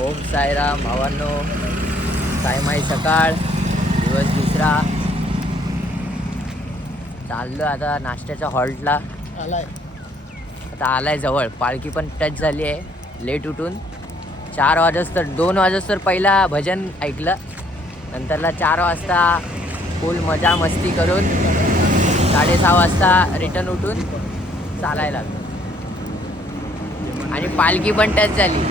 ओम साईराम भावांनो, साईमाई सकाळ, दिवस दुसरा. चाललो आता नाश्त्याच्या हॉल्टला. आता आलाय जवळ, पालखी पण टच झाली आहे. लेट उठून 4 वाजता 2 वाजता पहिला भजन ऐकलं, नंतरला 4 वाजता फुल मजा मस्ती करून 6:30 वाजता रिटर्न उठून चालायला लागलो. आणि पालखी पण टच झाली.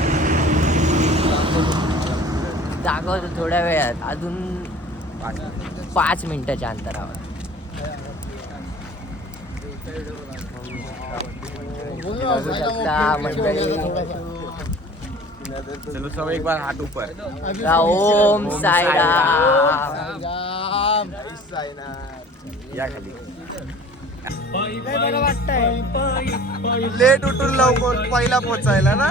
दाखवतो थोड्या वेळात, अजून 5 मिनिटाच्या अंतरावर. बघू शकता मंडळी. चलो सब एक बार हाथ ऊपर. ओम साईराम. या खाली. लेट उठून लवकर पहिला पोचायला ना.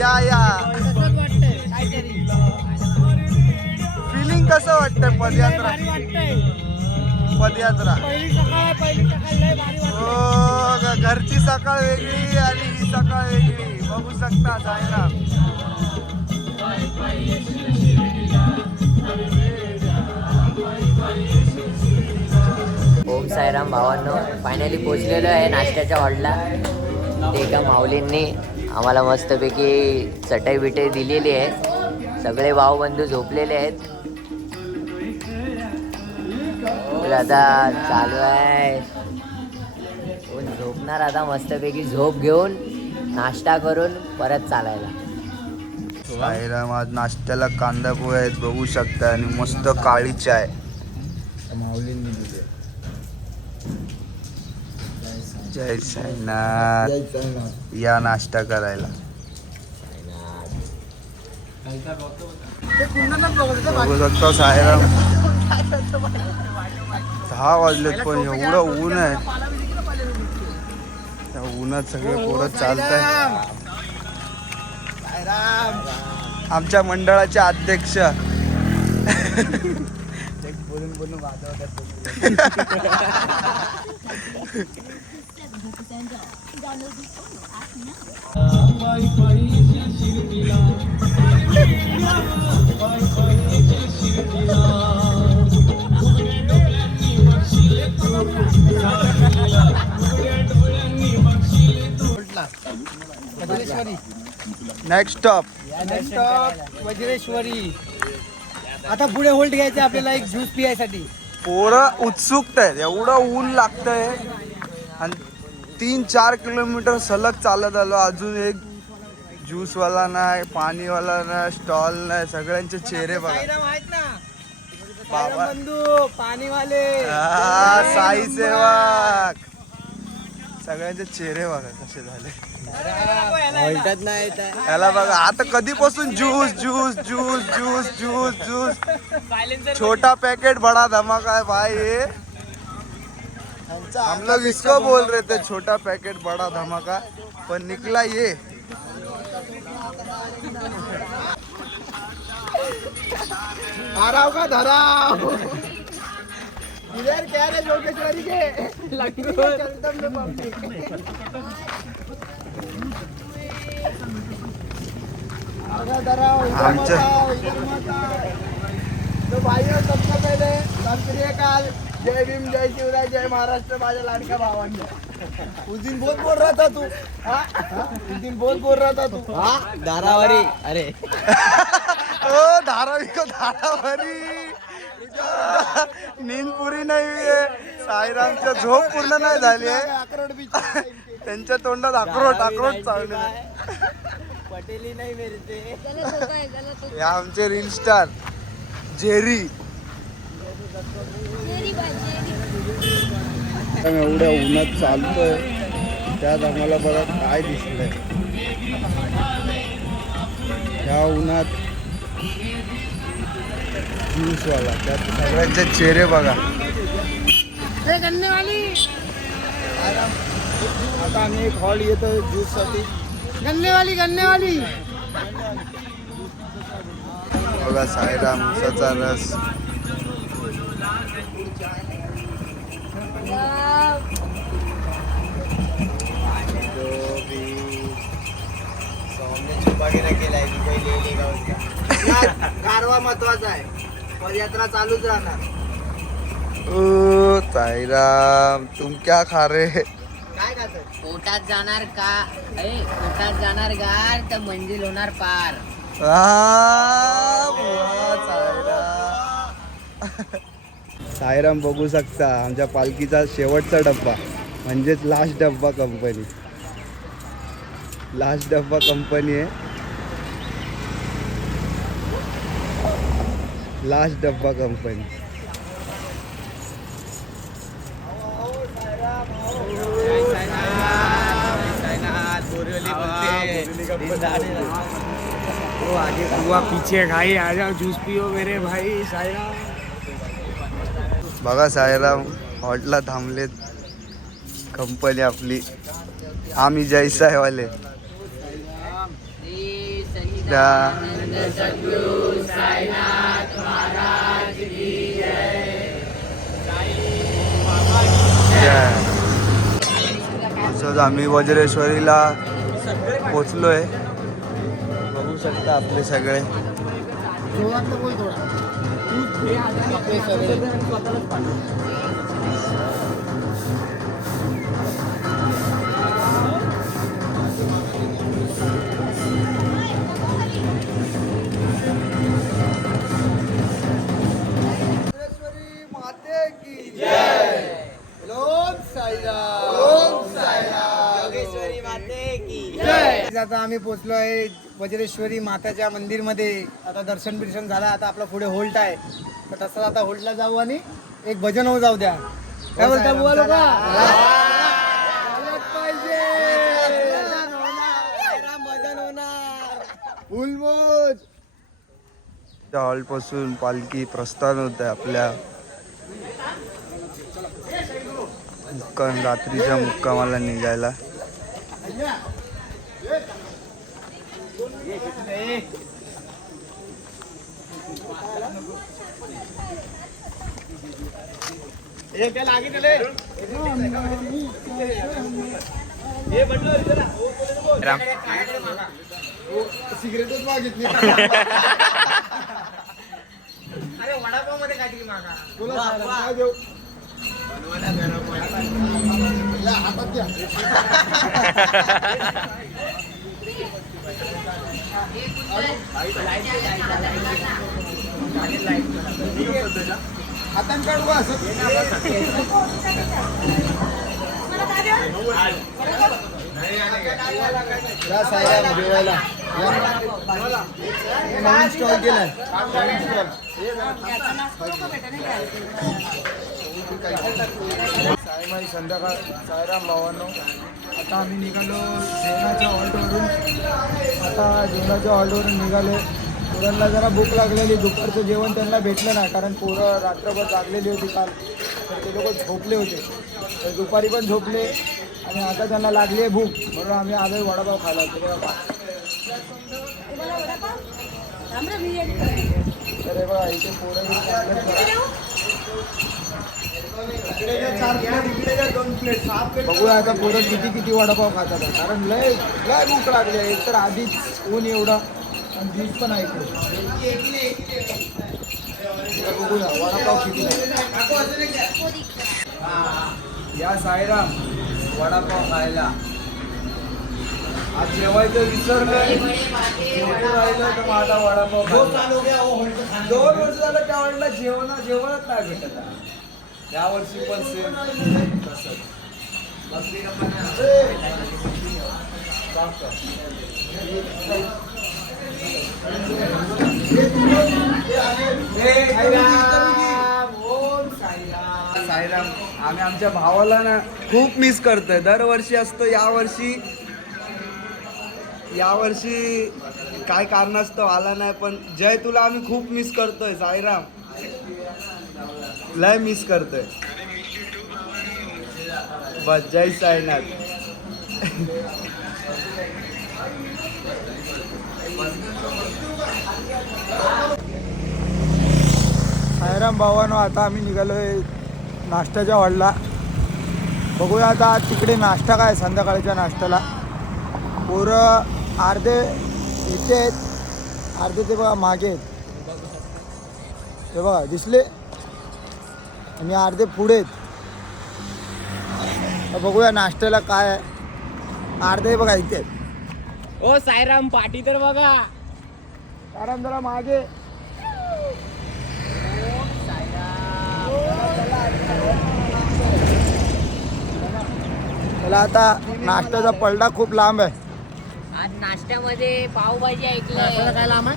या फिलिंग कसं वाटतंय पदयात्रा? हो, घरची सकाळ वेगळी आणि ही सकाळ वेगळी. बघू शकता साईराम. ओम साईराम भावांनो, फायनली पोचलेलो आहे नाश्त्याच्या हॉलला. ते एका माऊलींनी आम्हाला मस्तपैकी चटई बिटई दिलेली आहे. सगळे भाऊबंधू झोपलेले आहेत. आता चालू आहे, झोपणार आता मस्तपैकी. झोप घेऊन नाश्ता करून परत चालायला. साईराम आज नाश्त्याला कांदा पोहे आहेत बघू शकता, आणि मस्त काळी चाय माऊलींनी दिली. जय साईनाथ. या नाश्ता करायला. बघू शकता साईराम, 10 वाजलेत पण एवढं ऊन आहे. त्या उन्हात सगळे पोरं चालत आहे. आमच्या मंडळाचे अध्यक्ष बोलून नेक्स्ट स्टॉप वज्रेश्वरी. आता पुढे होल्ड घ्यायचं आपल्याला एक ज्यूस पियासाठी. पोरं उत्सुक आहेत, एवढं ऊन लागतंय. आणि 3-4 किलोमीटर सलग चालत आलो. अजून एक ज्यूसवाला नाही, पाणीवाला नाही, स्टॉल नाही. सगळ्यांचे चेहरे बघा. बाबा बंधू पाणीवाले, साई सेवक, सगळ्यांचे चेहरे बघा कसे झाले. नाही त्याला बघा आता कधीपासून juice juice juice juice juice juice. छोटा पैकेट बड़ा धमाका है भाई. हम लोग इसको बोल रहे थे छोटा पैकेट बड़ा धमाका, पर निकला ये. हराव का धराव. इधर क्या रे जोगेश्वरी के आमच्या तो भाइयों सबसे पहले काल जय भीम जय शिवराय जय महाराष्ट्र माझ्या लाडक्या भावांनी. उस दिन बहुत बोल रहा था तू. उस दिन बहुत बोल रहा था तू. धारावारी. अरे ओ धारावी को धारावारी. नींद पुरी नाही आहे. साईरामच्या झोप पूर्ण नाही झाली आहे. त्यांच्या तोंडात अक्रोट चालू. पटेली नाही मेरे ते. हे आमचे रील स्टार जेरी. एवढ्या उन्हात चालतोय, त्यात आम्हाला बघा काय दिसलंय. ह्या उन्हात ज्यूसवाला, त्यात सगळ्यांचे चेहरे बघा. आता आम्ही एक हॉल येतो ज्यूस साठी. गन्नेवाली बघा साईराम उसाचा रस. गारवा महत्वाचा आहे, पदयात्रा चालूच राहणार. ओ साईराम तुम क्या खा रे? काय खात? पोटात जाणार का पोटात जाणार गार तर मंजिल होणार पार. साईराम बघू शकता आमच्या पालखीचा शेवटचा डब्बा म्हणजेच लास्ट डब्बा कंपनी. लास्ट डब्बा कंपनी आहे. लास्ट डब्बा कंपनी. पीछे खाई आ जाओ, जूस पियो मेरे भाई. साईराम. बघा साईराम हॉटला थांबलेत. कंपनी आपली आम्ही जैसा आहे वाले. असंच आम्ही वज्रेश्वरीला पोचलोय. बघू शकता आपले सगळे. माते की जय. लोक साईराम. लोक साईराम. योगेश्वरी माते की जय. आता आम्ही पोहोचलो आहे वज्रेश्वरी माताच्या मंदिर मध्ये. आता दर्शन बिर्शन झालं. आता आपला पुढे होल्ट आहे, तर तसं आता होल्टला जाऊ आणि एक भजन होऊ जाऊ द्या. काय बोलता बुवा लोका? पाहिजे भजन होणार. फुलमोज. हॉल्ट पासून पालखी प्रस्थान होत आहे आपल्या रात्रीच्या मुक्कामाला निघायला. सिगरेटच मागितली. अरे वडापाव मध्ये काहीतरी मागा. काय देऊ? हातात द्या. हातान काढू असं. या साईराम जेवायला. नवीन स्टॉल केलाय. साईमाई संध्याकाळ. साईराम भावांनो, आता आम्ही निघालो जेवणाच्या हॉल्टवरून. आता जेवणाच्या हॉल्टवरून निघालो. पोरांना जरा भूक लागलेली. दुपारचं जेवण त्यांना भेटलं नाही, कारण पोरं रात्रभर जागलेली होती काल, तर ते लोक झोपले होते. तर दुपारी पण झोपले आणि आता त्यांना लागली आहे भूक, म्हणून आम्ही आलोय वडापाव खायला. तर हे बघा इथे पोरं बघूया आता पोरं किती किती वडापाव खातात, कारण लय लय भूक लागली आहे. एक तर आधीच ऊन एवढा आणि दिवस पण ऐकलं. बघूया वडापाव किती. या साईराम वडापाव खायला. आज जेवायचं विसरलं राहिलं तर माझा वडापाव. 2 वर्ष झालं त्या वाटला जेवणच नाही भेटत. या वर्षी पण सेम तसंच. साईराम आम्ही आमच्या भावाला ना खूप मिस करतोय. दरवर्षी असतो. यावर्षी काय कारणास्तव आला नाही, पण जय तुला आम्ही खूप मिस करतोय साईराम. लय मिस करतोय. बस जय साईनाथ. साईराम भावानो, आता आम्ही निघालोय नाश्त्याच्या हॉलला. बघूया आता तिकडे नाश्ता काय संध्याकाळच्या नाश्त्याला. पोरं अर्धे इथे आहेत, अर्धे ते बघा मागे आहेत, ते बघा दिसले, आणि अर्धे पुढे आहेत. तर बघूया नाश्त्याला काय आहे. अर्धे बघा इथे आहेत. ओ साईराम पाटी तर बघा. साईराम जरा मागे. चला आता नाश्त्याचा पलटा खूप लांब आहे. आज नाश्त्यामध्ये पावभाजी ऐकलंय. काय लांब आहे?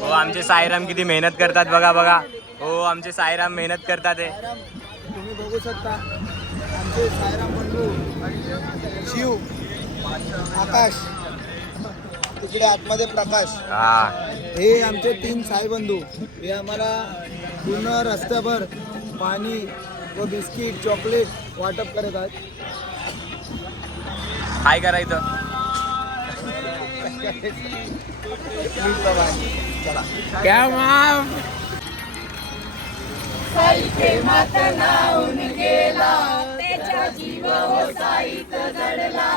हो आमचे साईराम किती मेहनत करतात बघा बघा. हो आमचे साईराम मेहनत करतात आहे. तुम्ही बघू शकता आमचे साईराम बंधू शिव, आकाश, तिकडे आतमध्ये प्रकाश, हा हे आमचे 3 साई बंधू. हे आम्हाला पूर्ण रस्त्याभर पाणी व बिस्किट चॉकलेट वाटप करत आहेत. काय करायचं. चला क्या माम. साई प्रेमात नाहून गेला, त्याचा जीव हो साईत घडला.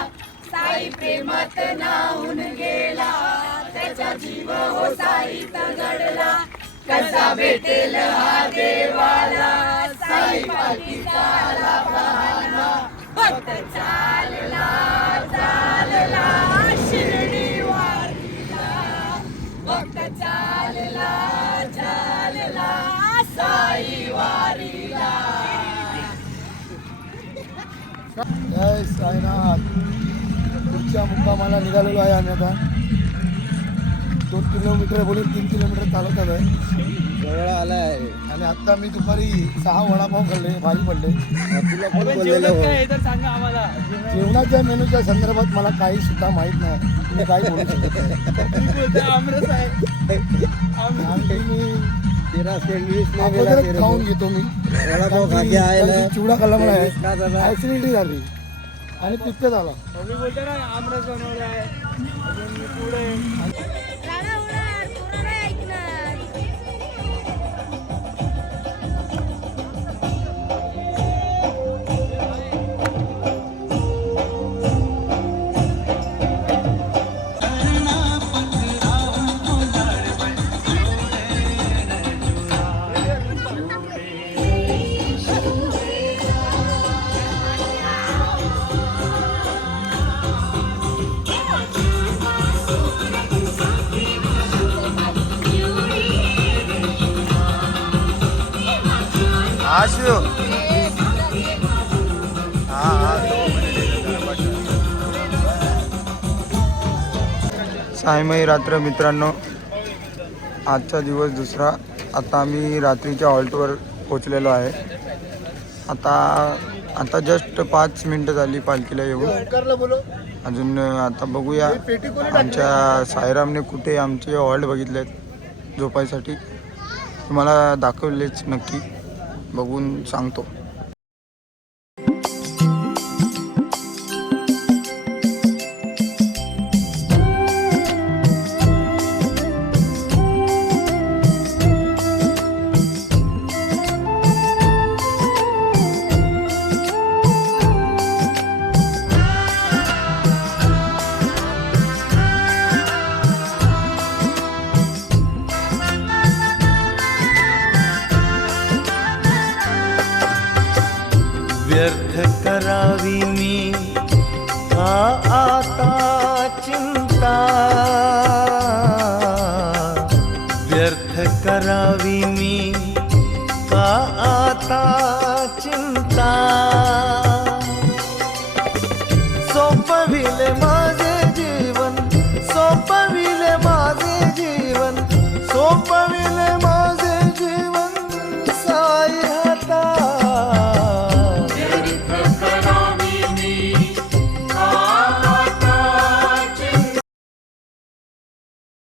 कसा भेटेल हा देवाला, साई पालखीचा आला बहाना. भक्त चालला चालला शिर्डी वारीला, भक्त चालला चालला साई वारीला. जय साईनाथ. पुढच्या मुक्कामाला निघालेलो आहे आम्ही आता. 2 किलोमीटर बोलून 3 किलोमीटर चालत आहे. जवळ आला आहे. आणि आता मी दुपारी 6 वडापाव खाल्ले, भारी पडले. तुला पण बोललेलं हो. जेवणाच्या मेनूच्या संदर्भात मला काही सुद्धा माहित नाही. तुम्ही काय बोलू शकत नाही. खाऊन घेतो मी वडापाव. चिवडा खाल्ला मला ऍसिडिटी झाली आणि पित्त झाला. आमरस बनवला आहे. सायमयी रात्र मित्रांनो. आजचा दिवस दुसरा. आता आम्ही रात्रीच्या हॉल्टवर पोचलेलो आहे. आता जस्ट 5 मिनटं झाली पालखीला येऊन. अजून आता बघूया आमच्या साईरामने कुठे आमचे हॉल्ट बघितलेत झोपायसाठी. तुम्हाला दाखवलेच नक्की, बघून सांगतो. व्यर्थ करावी मी का आता चिंता, व्यर्थ करावी मी का आता चिंता. सोपविले